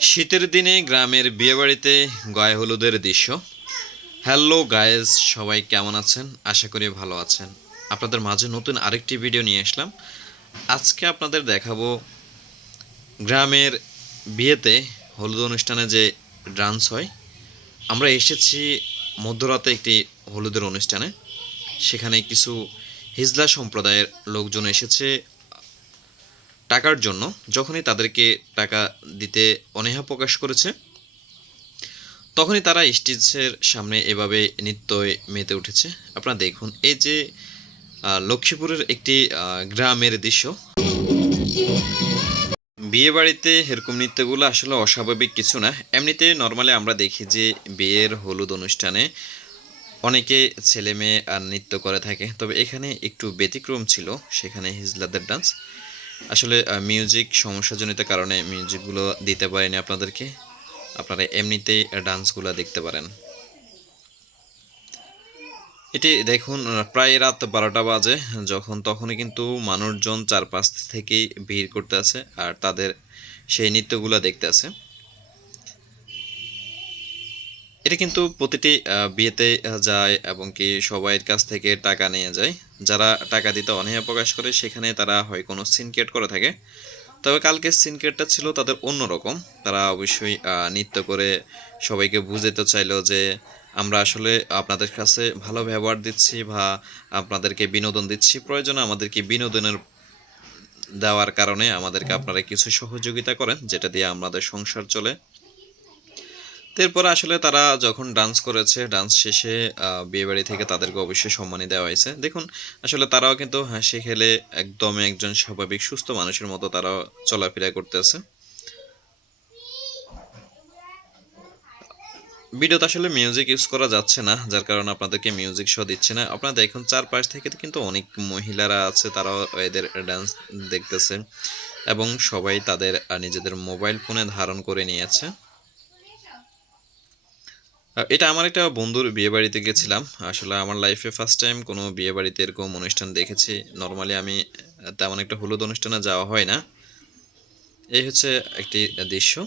শীতের দিনে গ্রামের বিয়েবাড়িতে গায়ে হলুদের দৃশ্য। হ্যালো গায়েস সবাই কেমন আছেন? আশা করি ভালো আছেন। আপনাদের মাঝে নতুন আরেকটি ভিডিও নিয়ে আসলাম। আজকে আপনাদের দেখাবো গ্রামের বিয়েতে হলুদ অনুষ্ঠানে যে ডান্স হয়। আমরা এসেছি মধ্যরাতে একটি হলুদের অনুষ্ঠানে। সেখানে কিছু হিজলা সম্প্রদায়ের লোকজন এসেছে। টাকার জন্য যখনই তাদেরকে টাকা দিতে অনীহা প্রকাশ করেছে, তখনই তারা স্টেজের সামনে এভাবে নৃত্যয় মেতে উঠেছে। আপনারা দেখুন, এই যে লক্ষ্মীপুরের একটি গ্রামের দৃশ্য। বিয়ে বাড়িতে এরকম নৃত্যগুলো আসলে অস্বাভাবিক কিছু না। এমনিতে নর্মালি আমরা দেখি যে, বিয়ের হলুদ অনুষ্ঠানে অনেকে ছেলে মেয়ে আর নৃত্য করে থাকে। তবে এখানে একটু ব্যতিক্রম ছিল, সেখানে হিজলাদের ডান্স। আসলে মিউজিক সমস্যাজনিত কারণে মিউজিকগুলো দিতে পারিনি আপনাদেরকে। আপনারা এমনিতেই ডান্সগুলো দেখতে পারেন। এটি দেখুন প্রায় রাত বারোটা বাজে, যখন তখনই কিন্তু মানুষজন চারপাশ থেকেই ভিড় করতে আছে, আর তাদের সেই নৃত্যগুলো দেখতে আছে। এটা কিন্তু প্রতিটি বিয়েতে যায় এবং কি সবাইয়ের কাছ থেকে টাকা নিয়ে যায়। যারা টাকা দিতে অনীহা প্রকাশ করে, সেখানে তারা হয় কোনো সিনকেট করে থাকে। তবে কালকে সিনকেটটা ছিল তাদের অন্যরকম তারা অবশ্যই নৃত্য করে সবাইকে বুঝাতে চাইলো যে, আমরা আসলে আপনাদের কাছে ভালো ব্যবহার দিচ্ছি বা আপনাদেরকে বিনোদন দিচ্ছি। প্রয়োজনে আমাদেরকে বিনোদনের দেওয়ার কারণে আমাদেরকে আপনারা কিছু সহযোগিতা করেন, যেটা দিয়ে আমাদের সংসার চলে। এরপরে আসলে তারা যখন ডান্স করেছে ডান্স শেষে বিয়েবাড়ি থেকে তাদেরকে অবশ্যই সম্মানী দেওয়া হয়েছে। দেখুন, আসলে তারাও কিন্তু হাসি খেলে একদম একজন স্বাভাবিক, সুস্থ মানুষের মতো তারাও চলাফেরা করতেছে ভিডিওতে আসলে মিউজিক ইউজ করা যাচ্ছে না, যার কারণে আপনাদেরকে মিউজিক শো দিচ্ছে না। আপনারা দেখুন, চারপাশ থেকে কিন্তু অনেক মহিলারা আছে, তারাও এদের ডান্স দেখতেছে এবং সবাই তাদের নিজেদের মোবাইল ফোনে ধারণ করে নিয়েছে। এটা আমার একটা বন্ধুর বিয়ে বাড়িতে গেছিলাম। আসলে আমার লাইফে ফার্স্ট টাইম কোনো বিয়ে বাড়িতে এরকম অনুষ্ঠান দেখেছি। নর্মালি আমি তেমন একটা হলুদ অনুষ্ঠানে যাওয়া হয় না। এই হচ্ছে একটি দৃশ্য।